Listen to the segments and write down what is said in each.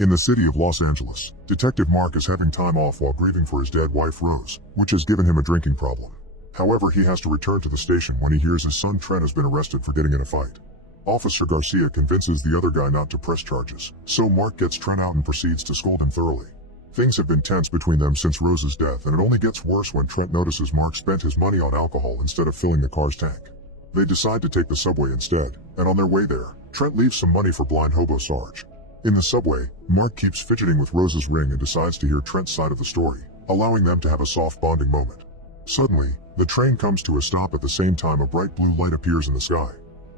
In the city of Los Angeles, Detective Mark is having time off while grieving for his dead wife Rose, which has given him a drinking problem. However, he has to return to the station when he hears his son Trent has been arrested for getting in a fight. Officer Garcia convinces the other guy not to press charges, so Mark gets Trent out and proceeds to scold him thoroughly. Things have been tense between them since Rose's death, and it only gets worse when Trent notices Mark spent his money on alcohol instead of filling the car's tank. They decide to take the subway instead, and on their way there, Trent leaves some money for blind hobo Sarge. In the subway, Mark keeps fidgeting with Rose's ring and decides to hear Trent's side of the story, allowing them to have a soft bonding moment. Suddenly, the train comes to a stop at the same time a bright blue light appears in the sky.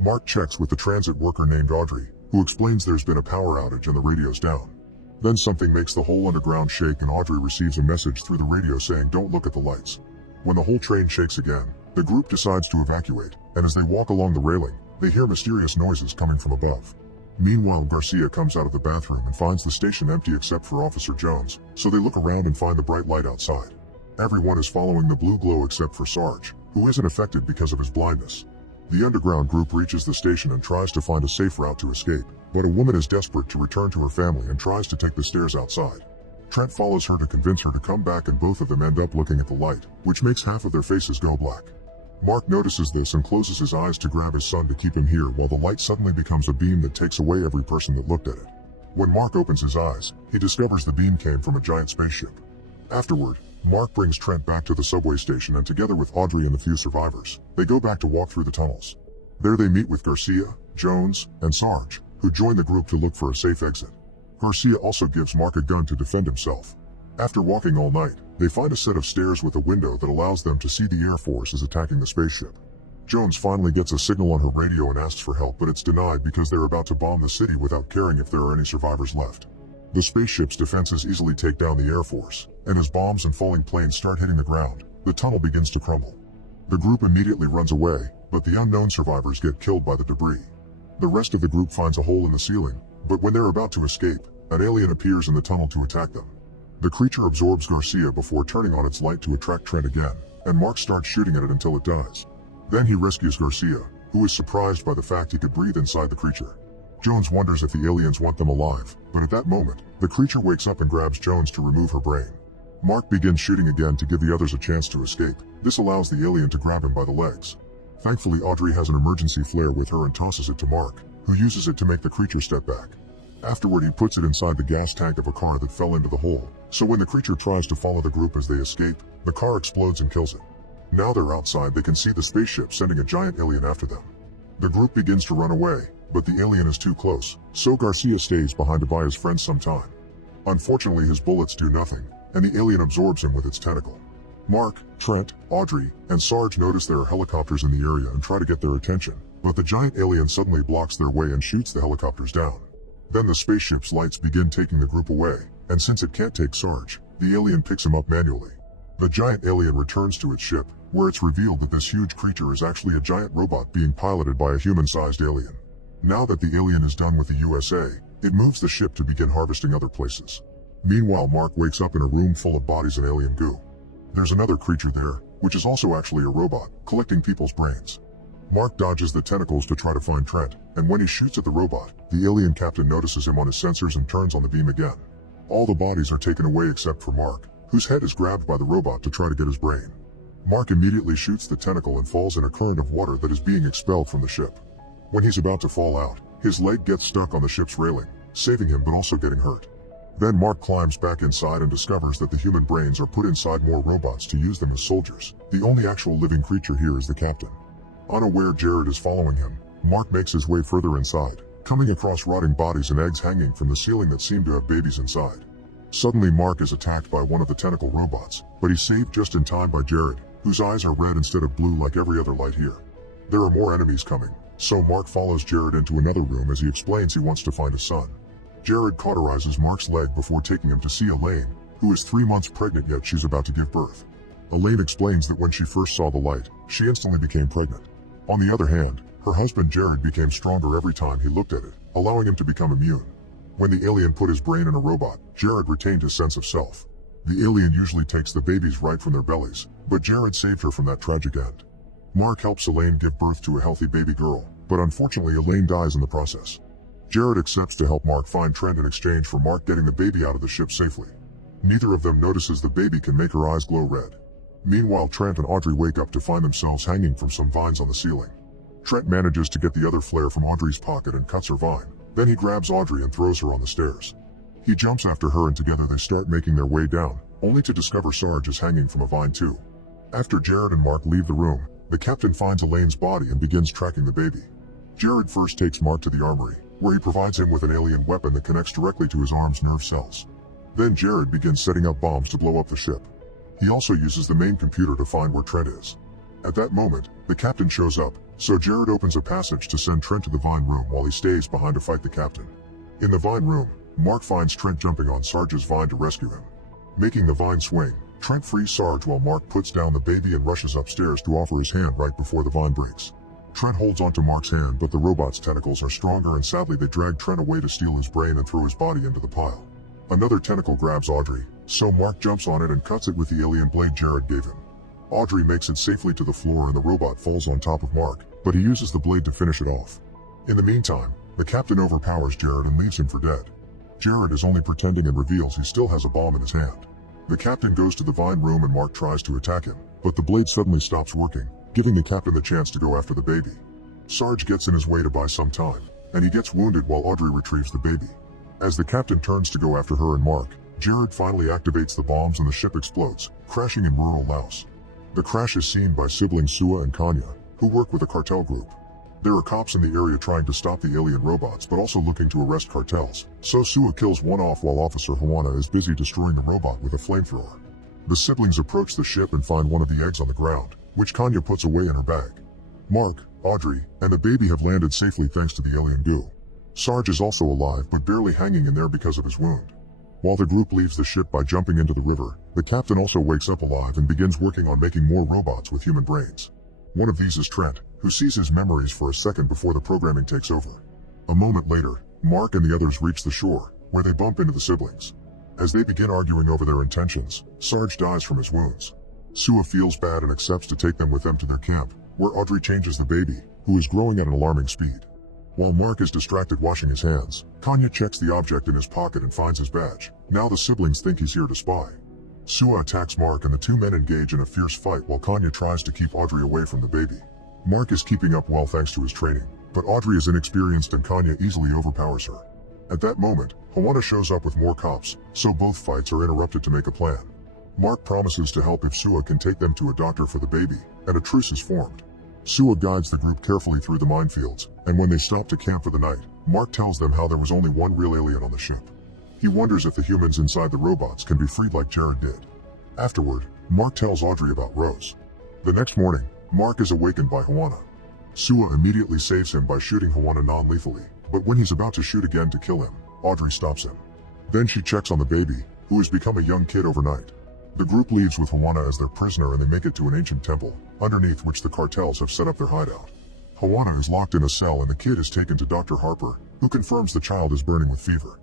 Mark checks with the transit worker named Audrey, who explains there's been a power outage and the radio's down. Then something makes the whole underground shake and Audrey receives a message through the radio saying don't look at the lights. When the whole train shakes again, the group decides to evacuate, and as they walk along the railing, they hear mysterious noises coming from above. Meanwhile, Garcia comes out of the bathroom and finds the station empty except for Officer Jones, so they look around and find the bright light outside. Everyone is following the blue glow except for Sarge, who isn't affected because of his blindness. The underground group reaches the station and tries to find a safe route to escape, but a woman is desperate to return to her family and tries to take the stairs outside. Trent follows her to convince her to come back and both of them end up looking at the light, which makes half of their faces go black. Mark notices this and closes his eyes to grab his son to keep him here while the light suddenly becomes a beam that takes away every person that looked at it. When Mark opens his eyes, he discovers the beam came from a giant spaceship. Afterward, Mark brings Trent back to the subway station and together with Audrey and the few survivors, they go back to walk through the tunnels. There they meet with Garcia, Jones, and Sarge, who join the group to look for a safe exit. Garcia also gives Mark a gun to defend himself. After walking all night, they find a set of stairs with a window that allows them to see the Air Force is attacking the spaceship. Jones finally gets a signal on her radio and asks for help, but it's denied because they're about to bomb the city without caring if there are any survivors left. The spaceship's defenses easily take down the Air Force, and as bombs and falling planes start hitting the ground, the tunnel begins to crumble. The group immediately runs away, but the unknown survivors get killed by the debris. The rest of the group finds a hole in the ceiling, but when they're about to escape, an alien appears in the tunnel to attack them. The creature absorbs Garcia before turning on its light to attract Trent again, and Mark starts shooting at it until it dies. Then he rescues Garcia, who is surprised by the fact he could breathe inside the creature. Jones wonders if the aliens want them alive, but at that moment, the creature wakes up and grabs Jones to remove her brain. Mark begins shooting again to give the others a chance to escape. This allows the alien to grab him by the legs. Thankfully, Audrey has an emergency flare with her and tosses it to Mark, who uses it to make the creature step back. Afterward, he puts it inside the gas tank of a car that fell into the hole, so when the creature tries to follow the group as they escape, the car explodes and kills it. Now they're outside, they can see the spaceship sending a giant alien after them. The group begins to run away, but the alien is too close, so Garcia stays behind to buy his friends some time. Unfortunately, his bullets do nothing, and the alien absorbs him with its tentacle. Mark, Trent, Audrey, and Sarge notice there are helicopters in the area and try to get their attention, but the giant alien suddenly blocks their way and shoots the helicopters down. Then the spaceship's lights begin taking the group away, and since it can't take Sarge, the alien picks him up manually. The giant alien returns to its ship, where it's revealed that this huge creature is actually a giant robot being piloted by a human-sized alien. Now that the alien is done with the USA, it moves the ship to begin harvesting other places. Meanwhile, Mark wakes up in a room full of bodies and alien goo. There's another creature there, which is also actually a robot, collecting people's brains. Mark dodges the tentacles to try to find Trent, and when he shoots at the robot, the alien captain notices him on his sensors and turns on the beam again. All the bodies are taken away except for Mark, whose head is grabbed by the robot to try to get his brain. Mark immediately shoots the tentacle and falls in a current of water that is being expelled from the ship. When he's about to fall out, his leg gets stuck on the ship's railing, saving him but also getting hurt. Then Mark climbs back inside and discovers that the human brains are put inside more robots to use them as soldiers. The only actual living creature here is the captain. Unaware Jared is following him, Mark makes his way further inside, coming across rotting bodies and eggs hanging from the ceiling that seem to have babies inside. Suddenly Mark is attacked by one of the tentacle robots, but he's saved just in time by Jared, whose eyes are red instead of blue like every other light here. There are more enemies coming, so Mark follows Jared into another room as he explains he wants to find his son. Jared cauterizes Mark's leg before taking him to see Elaine, who is 3 months pregnant yet she's about to give birth. Elaine explains that when she first saw the light, she instantly became pregnant. On the other hand, her husband Jared became stronger every time he looked at it, allowing him to become immune. When the alien put his brain in a robot, Jared retained his sense of self. The alien usually takes the babies right from their bellies, but Jared saved her from that tragic end. Mark helps Elaine give birth to a healthy baby girl, but unfortunately Elaine dies in the process. Jared accepts to help Mark find Trent in exchange for Mark getting the baby out of the ship safely. Neither of them notices the baby can make her eyes glow red. Meanwhile, Trent and Audrey wake up to find themselves hanging from some vines on the ceiling. Trent manages to get the other flare from Audrey's pocket and cuts her vine. Then he grabs Audrey and throws her on the stairs. He jumps after her and together they start making their way down, only to discover Sarge is hanging from a vine too. After Jared and Mark leave the room, the captain finds Elaine's body and begins tracking the baby. Jared first takes Mark to the armory, where he provides him with an alien weapon that connects directly to his arm's nerve cells. Then Jared begins setting up bombs to blow up the ship. He also uses the main computer to find where Trent is. At that moment, the captain shows up, so Jared opens a passage to send Trent to the vine room while he stays behind to fight the captain. In the vine room, Mark finds Trent jumping on Sarge's vine to rescue him. Making the vine swing, Trent frees Sarge while Mark puts down the baby and rushes upstairs to offer his hand right before the vine breaks. Trent holds onto Mark's hand, but the robot's tentacles are stronger and sadly they drag Trent away to steal his brain and throw his body into the pile. Another tentacle grabs Audrey, so Mark jumps on it and cuts it with the alien blade Jared gave him. Audrey makes it safely to the floor and the robot falls on top of Mark, but he uses the blade to finish it off. In the meantime, the captain overpowers Jared and leaves him for dead. Jared is only pretending and reveals he still has a bomb in his hand. The captain goes to the vine room and Mark tries to attack him, but the blade suddenly stops working, giving the captain the chance to go after the baby. Sarge gets in his way to buy some time, and he gets wounded while Audrey retrieves the baby. As the captain turns to go after her and Mark, Jared finally activates the bombs and the ship explodes, crashing in rural Laos. The crash is seen by siblings Sua and Kanya, who work with a cartel group. There are cops in the area trying to stop the alien robots but also looking to arrest cartels, so Sua kills one off while Officer Hawana is busy destroying the robot with a flamethrower. The siblings approach the ship and find one of the eggs on the ground, which Kanya puts away in her bag. Mark, Audrey, and the baby have landed safely thanks to the alien goo. Sarge is also alive but barely hanging in there because of his wound. While the group leaves the ship by jumping into the river, the captain also wakes up alive and begins working on making more robots with human brains. One of these is Trent, who sees his memories for a second before the programming takes over. A moment later, Mark and the others reach the shore, where they bump into the siblings. As they begin arguing over their intentions, Sarge dies from his wounds. Sua feels bad and accepts to take them with them to their camp, where Audrey changes the baby, who is growing at an alarming speed. While Mark is distracted washing his hands, Kanya checks the object in his pocket and finds his badge. Now the siblings think he's here to spy. Sua attacks Mark and the two men engage in a fierce fight while Kanya tries to keep Audrey away from the baby. Mark is keeping up well thanks to his training, but Audrey is inexperienced and Kanya easily overpowers her. At that moment, Hawana shows up with more cops, so both fights are interrupted to make a plan. Mark promises to help if Sua can take them to a doctor for the baby, and a truce is formed. Sua guides the group carefully through the minefields, and when they stop to camp for the night, Mark tells them how there was only one real alien on the ship. He wonders if the humans inside the robots can be freed like Jared did. Afterward, Mark tells Audrey about Rose. The next morning, Mark is awakened by Hawana. Sua immediately saves him by shooting Hawana non-lethally, but when he's about to shoot again to kill him, Audrey stops him. Then she checks on the baby, who has become a young kid overnight. The group leaves with Hawana as their prisoner and they make it to an ancient temple, underneath which the cartels have set up their hideout. Hawana is locked in a cell and the kid is taken to Dr. Harper, who confirms the child is burning with fever.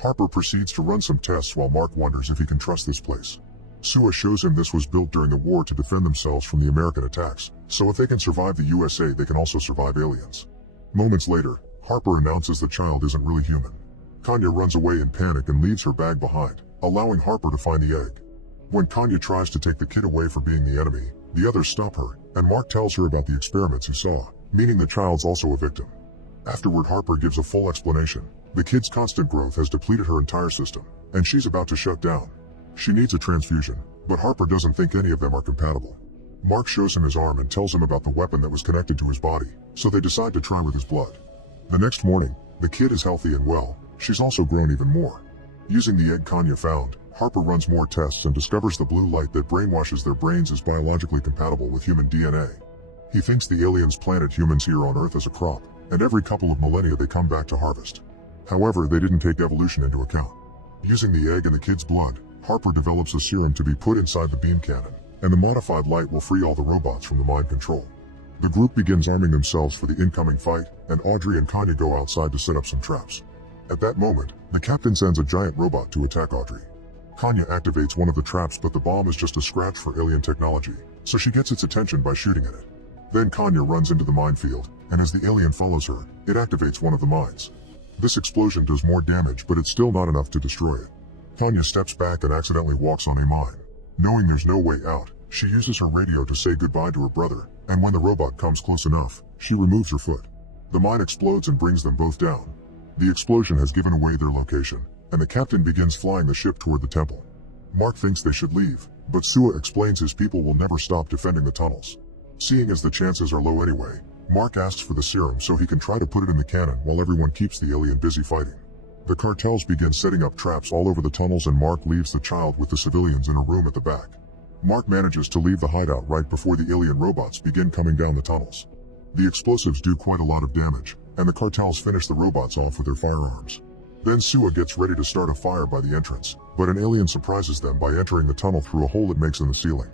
Harper proceeds to run some tests while Mark wonders if he can trust this place. Sua shows him this was built during the war to defend themselves from the American attacks, so if they can survive the USA they can also survive aliens. Moments later, Harper announces the child isn't really human. Kanya runs away in panic and leaves her bag behind, allowing Harper to find the egg. When Kanya tries to take the kid away for being the enemy, the others stop her, and Mark tells her about the experiments he saw, meaning the child's also a victim. Afterward, Harper gives a full explanation. The kid's constant growth has depleted her entire system, and she's about to shut down. She needs a transfusion, but Harper doesn't think any of them are compatible. Mark shows him his arm and tells him about the weapon that was connected to his body, so they decide to try with his blood. The next morning, the kid is healthy and well. She's also grown even more. Using the egg Kanya found, Harper runs more tests and discovers the blue light that brainwashes their brains is biologically compatible with human DNA. He thinks the aliens planted humans here on Earth as a crop, and every couple of millennia they come back to harvest. However, they didn't take evolution into account. Using the egg and the kid's blood, Harper develops a serum to be put inside the beam cannon, and the modified light will free all the robots from the mind control. The group begins arming themselves for the incoming fight, and Audrey and Kanya go outside to set up some traps. At that moment, the captain sends a giant robot to attack Audrey. Kanya activates one of the traps, but the bomb is just a scratch for alien technology, so she gets its attention by shooting at it. Then Kanya runs into the minefield, and as the alien follows her, it activates one of the mines. This explosion does more damage, but it's still not enough to destroy it. Tanya steps back and accidentally walks on a mine. Knowing there's no way out, she uses her radio to say goodbye to her brother, and when the robot comes close enough, she removes her foot. The mine explodes and brings them both down. The explosion has given away their location, and the captain begins flying the ship toward the temple. Mark thinks they should leave, but Sua explains his people will never stop defending the tunnels. Seeing as the chances are low anyway, Mark asks for the serum so he can try to put it in the cannon while everyone keeps the alien busy fighting. The cartels begin setting up traps all over the tunnels and Mark leaves the child with the civilians in a room at the back. Mark manages to leave the hideout right before the alien robots begin coming down the tunnels. The explosives do quite a lot of damage, and the cartels finish the robots off with their firearms. Then Sua gets ready to start a fire by the entrance, but an alien surprises them by entering the tunnel through a hole it makes in the ceiling.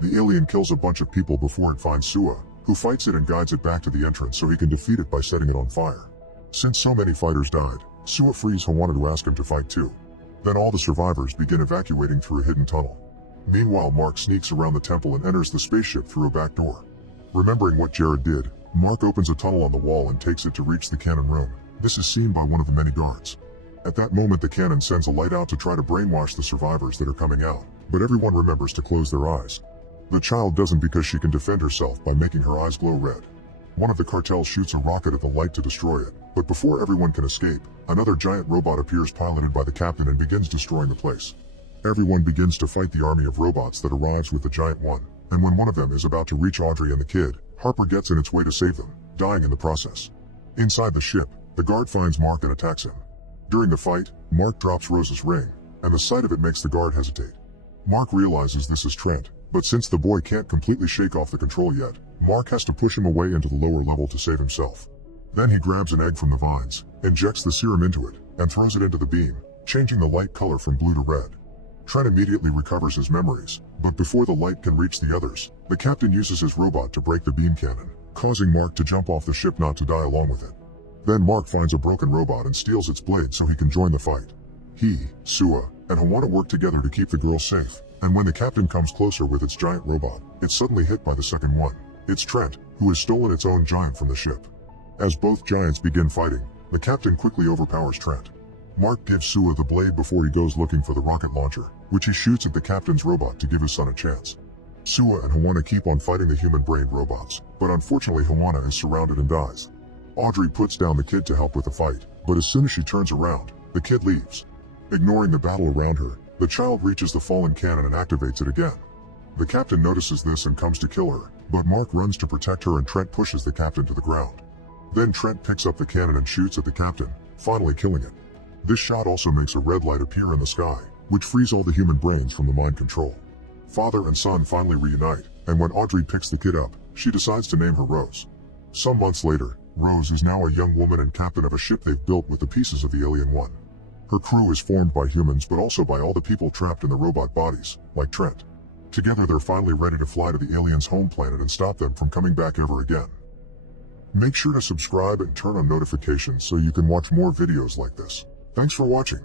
The alien kills a bunch of people before it finds Sua, who fights it and guides it back to the entrance so he can defeat it by setting it on fire. Since so many fighters died, Sua frees Hawana to ask him to fight too. Then all the survivors begin evacuating through a hidden tunnel. Meanwhile, Mark sneaks around the temple and enters the spaceship through a back door. Remembering what Jared did, Mark opens a tunnel on the wall and takes it to reach the cannon room. This is seen by one of the many guards. At that moment, the cannon sends a light out to try to brainwash the survivors that are coming out, but everyone remembers to close their eyes. The child doesn't because she can defend herself by making her eyes glow red. One of the cartels shoots a rocket at the light to destroy it, but before everyone can escape, another giant robot appears piloted by the captain and begins destroying the place. Everyone begins to fight the army of robots that arrives with the giant one, and when one of them is about to reach Audrey and the kid, Harper gets in its way to save them, dying in the process. Inside the ship, the guard finds Mark and attacks him. During the fight, Mark drops Rose's ring, and the sight of it makes the guard hesitate. Mark realizes this is Trent, but since the boy can't completely shake off the control yet, Mark has to push him away into the lower level to save himself. Then he grabs an egg from the vines, injects the serum into it, and throws it into the beam, changing the light color from blue to red. Trent immediately recovers his memories, but before the light can reach the others, the captain uses his robot to break the beam cannon, causing Mark to jump off the ship not to die along with it. Then Mark finds a broken robot and steals its blade so he can join the fight. He, Sua, and Hawana work together to keep the girl safe, and when the captain comes closer with its giant robot, it's suddenly hit by the second one. It's Trent, who has stolen its own giant from the ship. As both giants begin fighting, the captain quickly overpowers Trent. Mark gives Sua the blade before he goes looking for the rocket launcher, which he shoots at the captain's robot to give his son a chance. Sua and Hawana keep on fighting the human-brained robots, but unfortunately Hawana is surrounded and dies. Audrey puts down the kid to help with the fight, but as soon as she turns around, the kid leaves. Ignoring the battle around her, the child reaches the fallen cannon and activates it again. The captain notices this and comes to kill her, but Mark runs to protect her and Trent pushes the captain to the ground. Then Trent picks up the cannon and shoots at the captain, finally killing it. This shot also makes a red light appear in the sky, which frees all the human brains from the mind control. Father and son finally reunite, and when Audrey picks the kid up, she decides to name her Rose. Some months later, Rose is now a young woman and captain of a ship they've built with the pieces of the Alien One. Her crew is formed by humans but also by all the people trapped in the robot bodies, like Trent. Together they're finally ready to fly to the aliens' home planet and stop them from coming back ever again. Make sure to subscribe and turn on notifications so you can watch more videos like this. Thanks for watching.